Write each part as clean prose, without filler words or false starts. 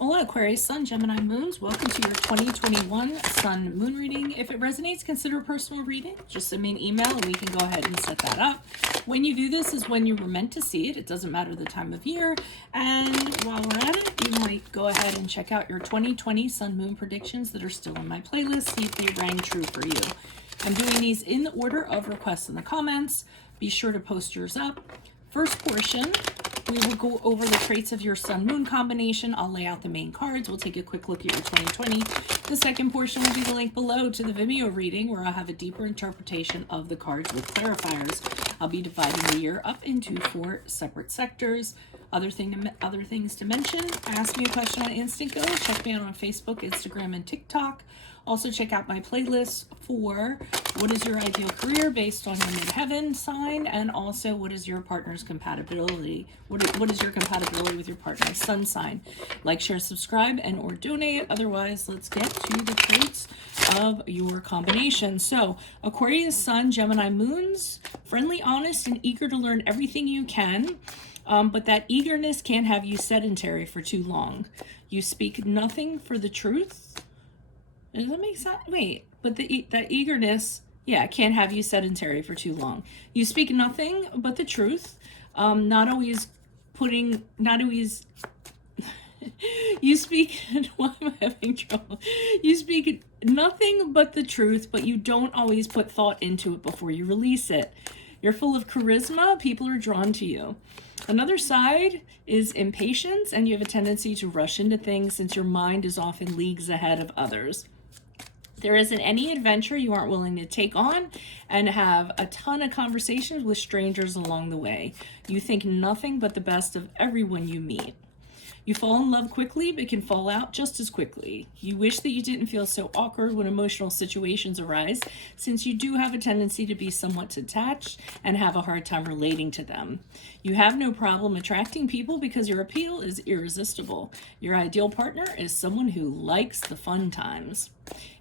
Hola Aquarius, Sun, Gemini, Moons. Welcome to your 2021 Sun Moon reading. If it resonates, consider a personal reading. Just send me an email and we can go ahead and set that up. When you do this is when you were meant to see it. It doesn't matter the time of year. And while we're at it, you might go ahead and check out your 2020 Sun Moon predictions that are still in my playlist. See if they rang true for you. I'm doing these in the order of requests in the comments. Be sure to post yours up. First portion, we will go over the traits of your Sun-Moon combination. I'll lay out the main cards. We'll take a quick look at your 2020. The second portion will be the link below to the Vimeo reading, where I'll have a deeper interpretation of the cards with clarifiers. I'll be dividing the year up into 4 separate sectors. Other things to mention, ask me a question on Instant Go. Check me out on Facebook, Instagram, and TikTok. Also check out my playlist for what is your ideal career based on your midheaven sign, and also what is your partner's compatibility. What is your compatibility with your partner's sun sign? Like, share, subscribe, and or donate. Otherwise, let's get to the traits of your combination. So Aquarius, Sun, Gemini, Moons, friendly, honest, and eager to learn everything you can. But that eagerness can have you sedentary for too long. You speak nothing for the truth. Does that make sense? Wait, but that eagerness, yeah, can't have you sedentary for too long. You speak nothing but the truth. Not always. You speak. Why am I having trouble? You speak nothing but the truth, but you don't always put thought into it before you release it. You're full of charisma. People are drawn to you. Another side is impatience, and you have a tendency to rush into things since your mind is often leagues ahead of others. There isn't any adventure you aren't willing to take on, and have a ton of conversations with strangers along the way. You think nothing but the best of everyone you meet. You fall in love quickly, but can fall out just as quickly. You wish that you didn't feel so awkward when emotional situations arise, since you do have a tendency to be somewhat detached and have a hard time relating to them. You have no problem attracting people because your appeal is irresistible. Your ideal partner is someone who likes the fun times.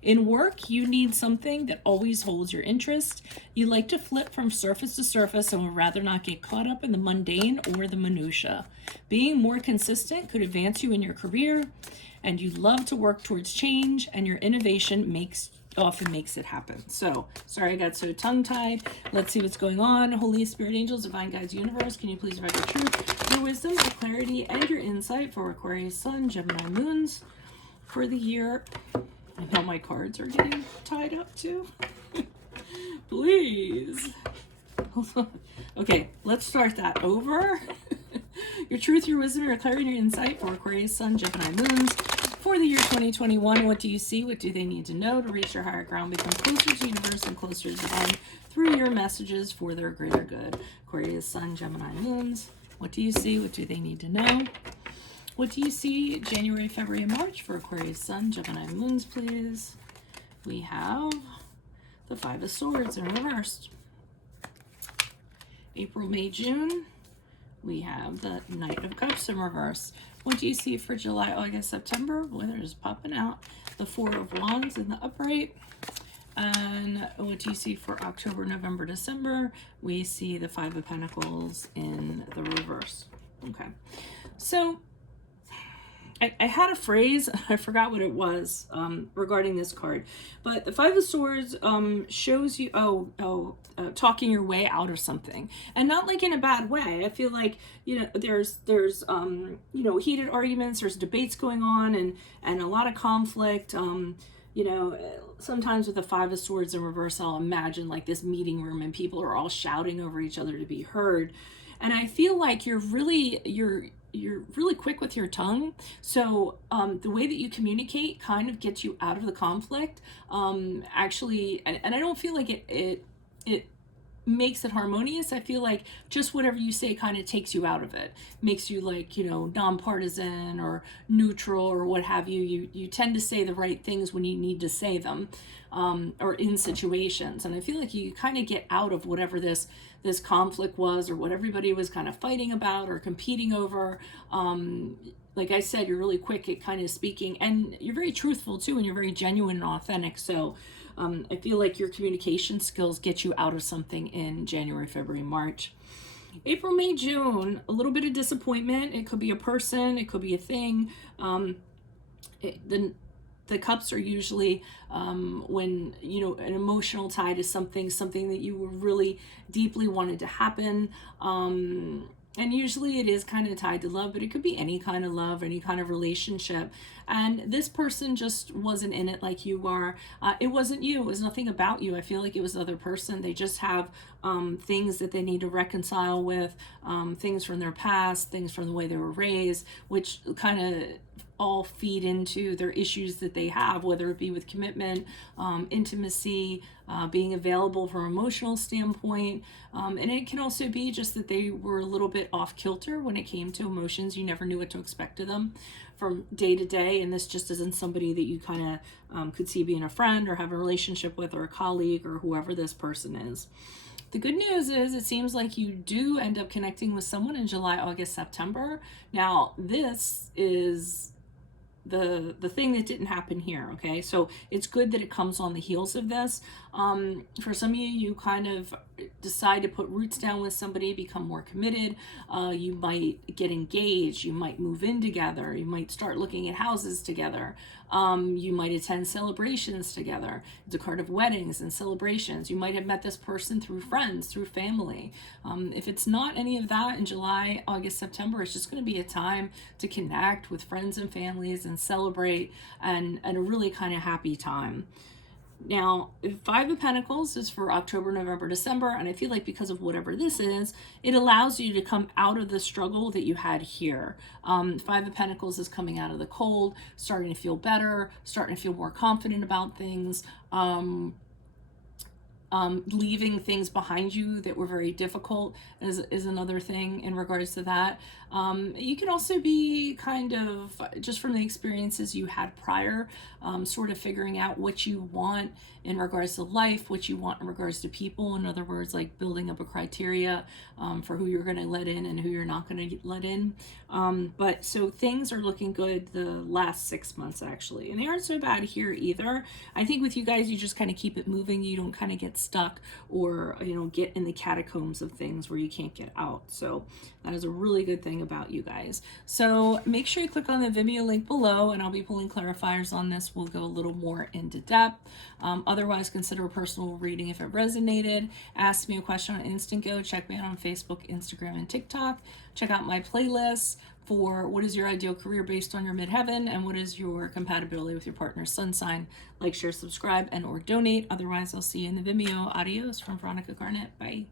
In work, you need something that always holds your interest. You like to flip from surface to surface and would rather not get caught up in the mundane or the minutia. Being more consistent could advance you in your career, and you love to work towards change, and your innovation often makes it happen. So, sorry I got so tongue-tied. Let's see what's going on. Holy Spirit, angels, divine guides, universe, can you please provide your truth, your wisdom, your clarity, and your insight for Aquarius, Sun, Gemini, Moons for the year. I know my cards are getting tied up too. Please. Hold on. Okay, let's start that over. Your truth, your wisdom, your clarity, your insight for Aquarius, Sun, Gemini, Moons for the year 2021. What do you see? What do they need to know to reach your higher ground, become closer to the universe and closer to divine through your messages for their greater good? Aquarius, Sun, Gemini, Moons. What do you see? What do they need to know? What do you see January, February, and March for Aquarius, Sun, Gemini, Moons, please? We have the Five of Swords in reversed. April, May, June, we have the Knight of Cups in reverse. What do you see for July, August, September? Boy, they're just popping out. The Four of Wands in the upright. And what do you see for October, November, December? We see the Five of Pentacles in the reverse. Okay. So I had a phrase, I forgot what it was regarding this card, but the Five of Swords shows you, talking your way out of something, and not like in a bad way. I feel like, you know, there's heated arguments, there's debates going on, and a lot of conflict. You know, sometimes with the Five of Swords in reverse, I'll imagine like this meeting room and people are all shouting over each other to be heard. And I feel like you're really quick with your tongue. So the way that you communicate kind of gets you out of the conflict. Actually, and I don't feel like it makes it harmonious. I feel like just whatever you say kind of takes you out of it, makes you like, you know, nonpartisan or neutral or what have you. You tend to say the right things when you need to say them, or in situations. And I feel like you kind of get out of whatever this conflict was, or what everybody was kind of fighting about or competing over. Like I said, you're really quick at kind of speaking, and you're very truthful too, and you're very genuine and authentic. So I feel like your communication skills get you out of something in January, February, March. April, May, June, a little bit of disappointment. It could be a person, it could be a thing. The cups are usually when, you know, an emotional tie to something that you really deeply wanted to happen. And usually it is kind of tied to love, but it could be any kind of love, any kind of relationship. And this person just wasn't in it like you are. It wasn't you. It was nothing about you. I feel like it was the other person. They just have things that they need to reconcile with, things from their past, things from the way they were raised, which kind of all feed into their issues that they have, whether it be with commitment, intimacy, being available from an emotional standpoint. And it can also be just that they were a little bit off kilter when it came to emotions. You never knew what to expect of them from day to day. And this just isn't somebody that you kind of could see being a friend or have a relationship with, or a colleague, or whoever this person is. The good news is it seems like you do end up connecting with someone in July, August, September. Now, this is the thing that didn't happen here. Okay, so it's good that it comes on the heels of this. For some of you, you kind of decide to put roots down with somebody, become more committed. You might get engaged, you might move in together, you might start looking at houses together. You might attend celebrations together. It's a card of weddings and celebrations. You might have met this person through friends, through family. If it's not any of that in July, August, September, it's just going to be a time to connect with friends and families and celebrate, and a really kind of happy time. Now, Five of Pentacles is for October, November, December, and I feel like because of whatever this is, it allows you to come out of the struggle that you had here. Five of Pentacles is coming out of the cold, starting to feel better, starting to feel more confident about things, leaving things behind you that were very difficult is another thing in regards to that. You can also be kind of, just from the experiences you had prior, sort of figuring out what you want in regards to life, what you want in regards to people. In other words, like building up a criteria for who you're going to let in and who you're not going to let in. But so things are looking good the last 6 months, actually. And they aren't so bad here either. I think with you guys, you just kind of keep it moving. You don't kind of get stuck or, you know, get in the catacombs of things where you can't get out. So that is a really good thing about you guys. So make sure you click on the Vimeo link below, and I'll be pulling clarifiers on this. We'll go a little more into depth. Otherwise, consider a personal reading if it resonated. Ask me a question on Instant Go. Check me out on Facebook, Instagram, and TikTok. Check out my playlists for what is your ideal career based on your midheaven, and what is your compatibility with your partner's sun sign. Like, share, subscribe, and or donate. Otherwise, I'll see you in the Vimeo. Adios from Veronica Garnett. Bye.